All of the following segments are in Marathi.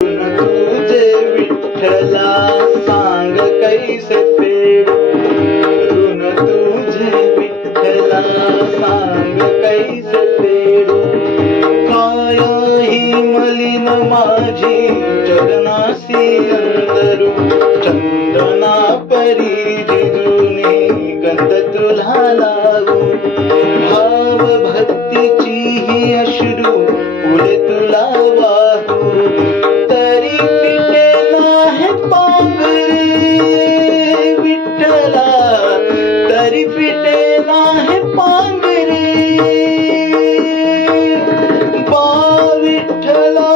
तुझे विठ्ठला सांग कैसे फेडू ऋण तुझे विठ्ठला सांग कैसे फेडू काय ही मलिन माझी चरणासी अंतरू चंदना परी जिजुनी गंध तुला लावू भाव भक्तीची ही अश्रू फुले तुला वाहू तरी पिटे नाही पांघरे विठ्ठला तरी पिटे नाही पांघरे बा विठ्ठला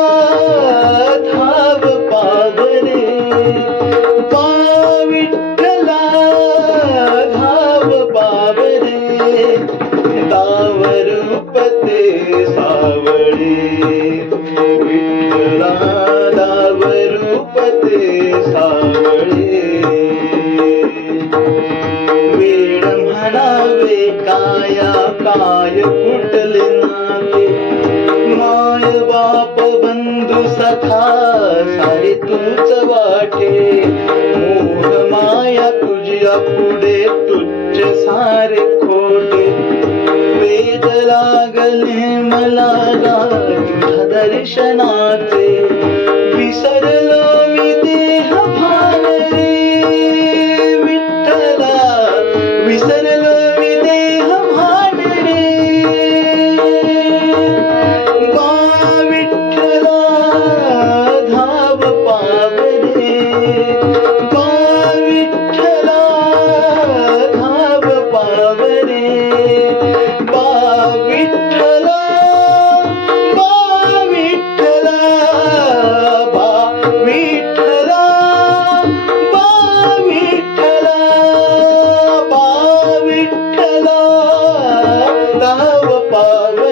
धाव पावरे बा विठ्ठला धाव पावरे दावरूपते सावळे विठ्ठला दावरूपते सावळे वेळ म्हणावे काया काय कुठले नाते माय बाप बंधू सखा सारे तूच वाटे मोह माया तुझ्या पुढे तुच्छ सारे खोटे वेद लागले मला तुझ्या दर्शनाचे विसरलो मी देह भान रे विठ्ठला विसरलो मी देह भान रे बा विठ्ठला धाव पावरे बा विठ्ठला धाव पावरे बा विठ्ठला बा विठ्ठला बा विठ्ठला बा विठ्ठला बा विठ्ठला धाव पावरे